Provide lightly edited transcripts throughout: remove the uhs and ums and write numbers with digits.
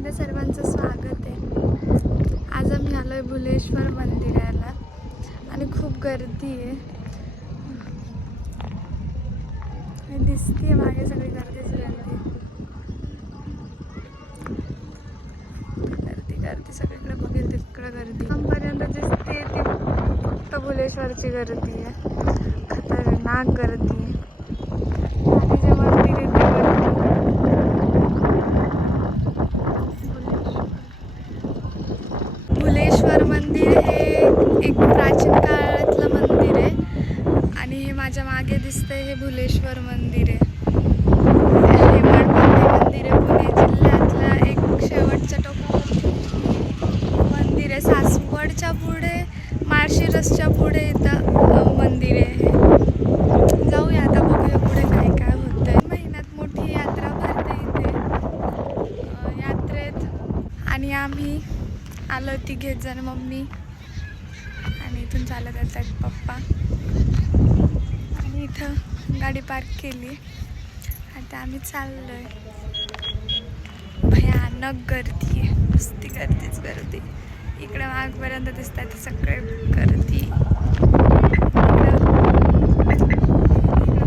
ब्लॉगमध्ये सर्वांचं स्वागत आहे। आज आम्ही आलो आहे भुलेश्वर मंदिराला आणि खूप गर्दी आहे। दिसते मागे सगळी गर्दीच गर्दी सगळीकडे बघेल तिकडे गर्दी आमपर्यंत दिसते ती फक्त भुलेश्वरची गर्दी आहे। खतरनाक गर्दी आहे आणि जे मंदिर आहे ते भुलेश्वर मंदिर हे एक प्राचीन काळातलं मंदिर आहे आणि हे माझ्या मागे दिसतंय हे भुलेश्वर मंदिर आहे। हेमाडपंथी मंदिर आहे, पुणे जिल्ह्यातलं एक शेवटच्या टोकावर मंदिर आहे। सासवडच्या पुढे माळशिरसच्या पुढे इथं मंदिर आहे। जाऊया आता, बघूया पुढे काय काय होतंय। महिन्यात मोठी यात्रा भरते इथे यात्रेत आणि आम्ही आलो तिघे जण, मम्मी आणि इथून चालत येतात पप्पा आणि इथं गाडी पार्क केली। आता आम्ही चाललोय। भयानक गर्दी आहे, नुसती गर्दीच गर्दी। इकडे मागपर्यंत दिसतात सगळे गर्दी, इकडं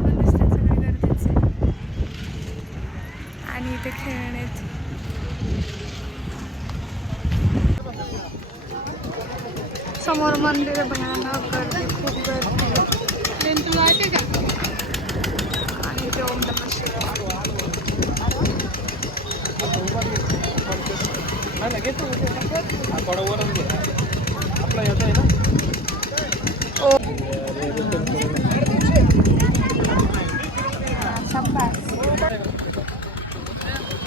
पण दिसतात सगळी गर्दीच आहे आणि इथे खेळणेत। समोर मंदिर आहे, भयानक गर्दी, खूप गर्दी आणि इथे ओम नमः शिवाय।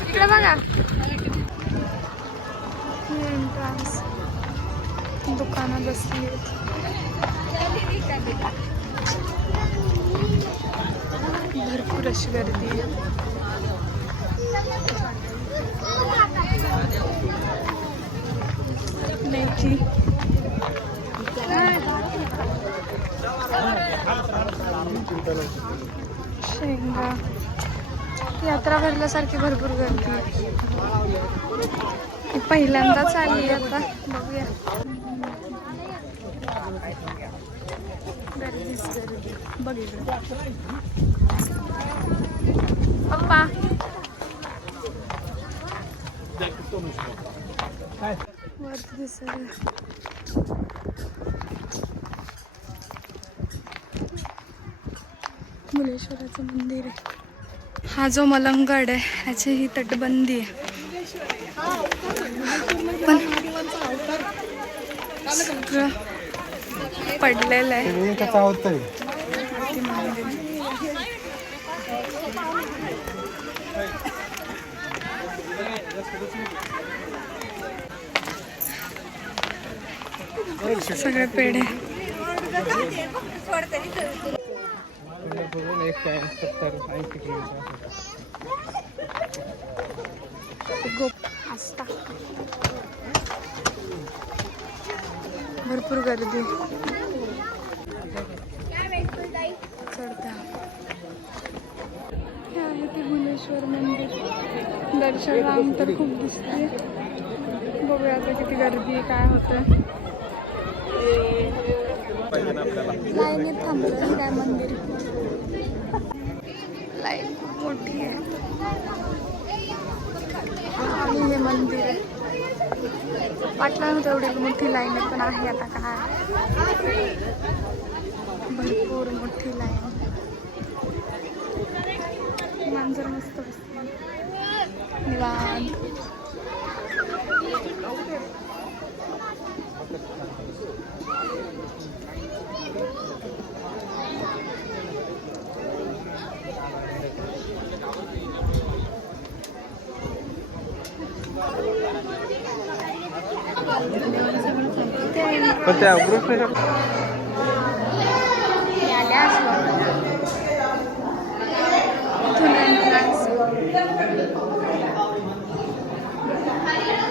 इकडे बघा, एंट्रन्स दुकानं बसली आहेत। भरपूर अशी गर्दी आहे। मेथी, शेंगा, यात्रा भरल्यासारखी भरपूर गर्दी आहे। पहिल्यांदाच आली आता, बघूया। गर्दीच गर्दी बघितलं पप्पा। वरती दिसत भुलेश्वराचं मंदिर आहे। हा जो मलंगड आहे ह्याची ही तटबंदी आहे, पण सगळं पडलेलं आहे। सगळे पेढे आस्था, भरपूर गर्दी चढता। हे आहे ते भुलेश्वर मंदिर। दर्शन रांग तर खूप दिसते, बघूया आता किती गर्दी काय होतं। लाईनीत थांबलं काय मंदिर, लाईन खूप मोठी आहे आणि हे मंदिर आहे। वाटलं नव्हतं एवढी मोठी लाईन आहे, पण आहे आता काय, भरपूर मोठी लाईन। मांजर मस्त बसते निवांत।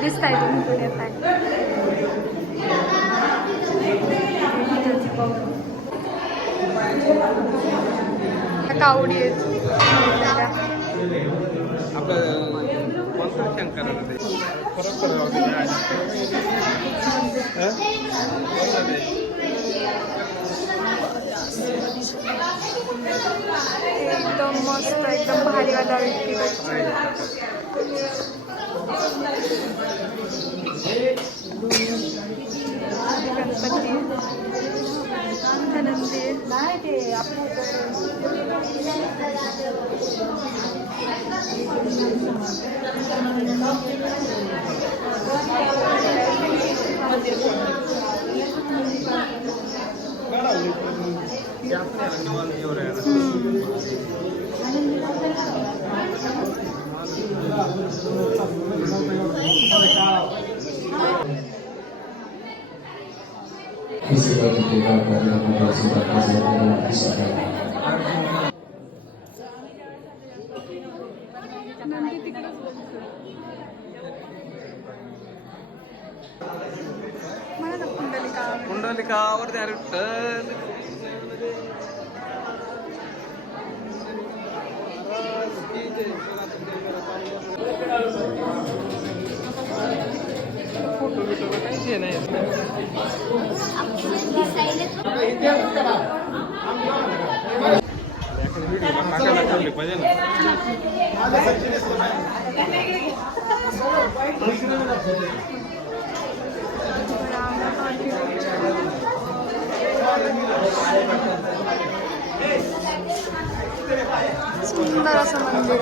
दिसताय तुम्ही पण येताय। कावडी आहेत। एकदम मस्त एकदम भारी वाला गणपती पुंडलिकावरती अरे विठ्ठल फोटो बिटो काही नाही पाहिजे ना सुंदर असं मंदिर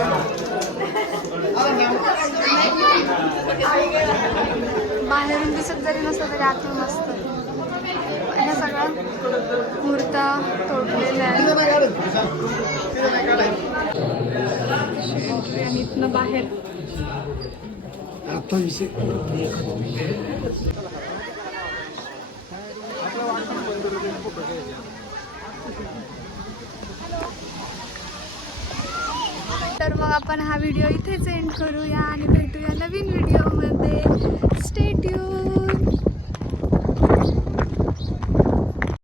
बाहेरून दिसत जरी नसलं तरी आतून मस्त. ह्या सगळ्या मूर्त्या तोडलेल्या आहेत आणि इथनं बाहेर तर मग आपण हा व्हिडिओ इथेच एंड करूया आणि भेटूया नवीन व्हिडिओ.